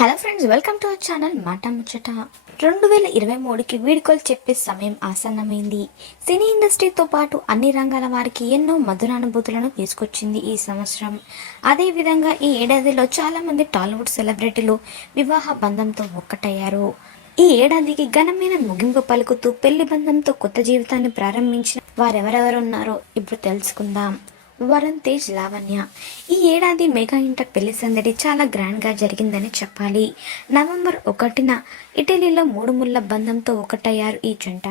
Hello friends welcome to our channel మాట ముచ్చట రెండు వేల ఇరవై మూడుకి వీడుకోలు చెప్పే సమయం ఆసన్నమైంది. సినీ ఇండస్ట్రీతో పాటు అన్ని రంగాల వారికి ఎన్నో మధురానుభూతులను తీసుకొచ్చింది ఈ సంవత్సరం. అదేవిధంగా ఈ ఏడాదిలో చాలామంది టాలీవుడ్ సెలబ్రిటీలు వివాహ బంధంతో ఒక్కటయ్యారు. ఈ ఏడాదికి ఘనమైన ముగింపు పలుకుతూ పెళ్ళి బంధంతో కొత్త జీవితాన్ని ప్రారంభించిన వారెవరెవరున్నారో ఇప్పుడు తెలుసుకుందాం. వరుణ్ తేజ్ లావణ్య. ఈ ఏడాది మెగా ఇంటర్ పెళ్ళి సందడి చాలా గ్రాండ్గా జరిగిందని చెప్పాలి. నవంబర్ ఒకటిన ఇటలీలో మూడు ముళ్ళ బంధంతో ఒకటయ్యారు ఈ జంట.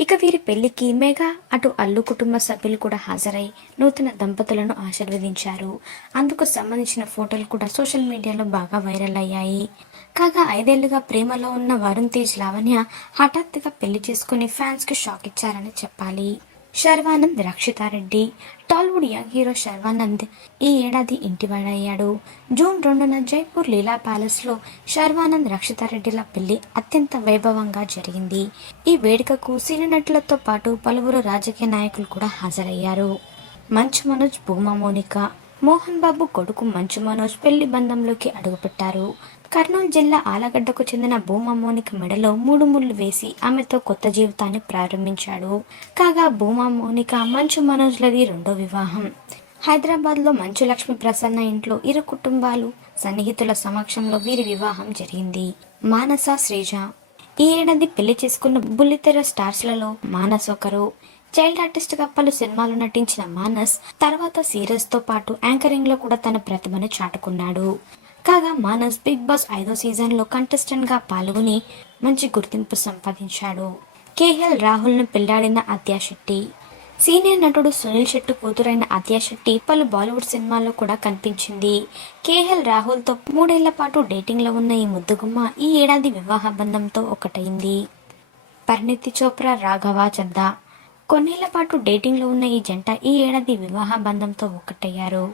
ఇక వీరి పెళ్ళికి మెగా అటు అల్లు కుటుంబ సభ్యులు కూడా హాజరై నూతన దంపతులను ఆశీర్వదించారు. అందుకు సంబంధించిన ఫోటోలు కూడా సోషల్ మీడియాలో బాగా వైరల్ అయ్యాయి. కాగా ఐదేళ్ళుగా ప్రేమలో ఉన్న వరుణ్ తేజ్ లావణ్య హఠాత్తుగా పెళ్ళి చేసుకుని ఫ్యాన్స్కి షాక్ ఇచ్చారని చెప్పాలి. Sharwanand Rakshita Reddy Tollywood young hero Sharwanand. ఈ ఏడాది ఇంటివాడయ్యాడు జూన్ రెండున జైపూర్ లీలా ప్యాలెస్లో శర్వానంద్ రక్షితారెడ్డిల పెళ్ళి అత్యంత వైభవంగా జరిగింది. ఈ వేడుకకు సినీ నటులతో పాటు పలువురు రాజకీయ నాయకులు కూడా హాజరయ్యారు. మంచు మనోజ్ భూమా మోనిక మోహన్ బాబు కొడుకు మంచు మనోజ్ పెళ్ళి బంధంలోకి అడుగుపెట్టారు. కర్నూలు జిల్లా ఆలగడ్డకు చెందిన భూమా మోనిక మెడలో మూడు ముళ్ళు వేసి ఆమెతో కొత్త జీవితాన్ని ప్రారంభించాడు. కాగా భూమా మోనిక మంచు మనోజ్లది రెండో వివాహం. హైదరాబాద్లో మంచు లక్ష్మి ప్రసన్న ఇంట్లో ఇరు కుటుంబాలు సన్నిహితుల సమక్షంలో వీరి వివాహం జరిగింది. మానస శ్రీజ. ఈ ఏడాది పెళ్ళి చేసుకున్న బుల్లితెర స్టార్స్లలో మానస్ ఒకరు. చైల్డ్ ఆర్టిస్ట్గా పలు సినిమాలు నటించిన మానస్ తర్వాత సీరియల్స్తో పాటు యాంకరింగ్లో కూడా తన ప్రతిభను చాటుకున్నాడు. కాగా మానస్ బిగ్ బాస్ ఐదో సీజన్లో కంటెస్టెంట్గా పాల్గొని మంచి గుర్తింపు సంపాదించాడు. కేఎల్ రాహుల్ను పెళ్ళాడిన అత్యా శెట్టి సీనియర్ నటుడు సునీల్ శెట్టి కూతురైన అత్యా శెట్టి పలు బాలీవుడ్ సినిమాల్లో కూడా కనిపించింది. కేఎల్ రాహుల్తో మూడేళ్ళ పాటు డేటింగ్లో ఉన్న ఈ ముద్దుగుమ్మ ఈ ఏడాది వివాహ బంధంతో ఒకటైంది. పరిణితి చోప్రా రాఘవ చద్దా కొన్నేళ్ళ పాటు డేటింగ్లో ఉన్న ఈ జంట ఈ ఏడాది వివాహ బంధంతో ఒక్కటయ్యారు.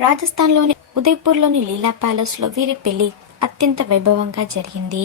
రాజస్థాన్లోని ఉదయ్పూర్లోని లీలా ప్యాలెస్లో వీరి పెళ్ళి అత్యంత వైభవంగా జరిగింది.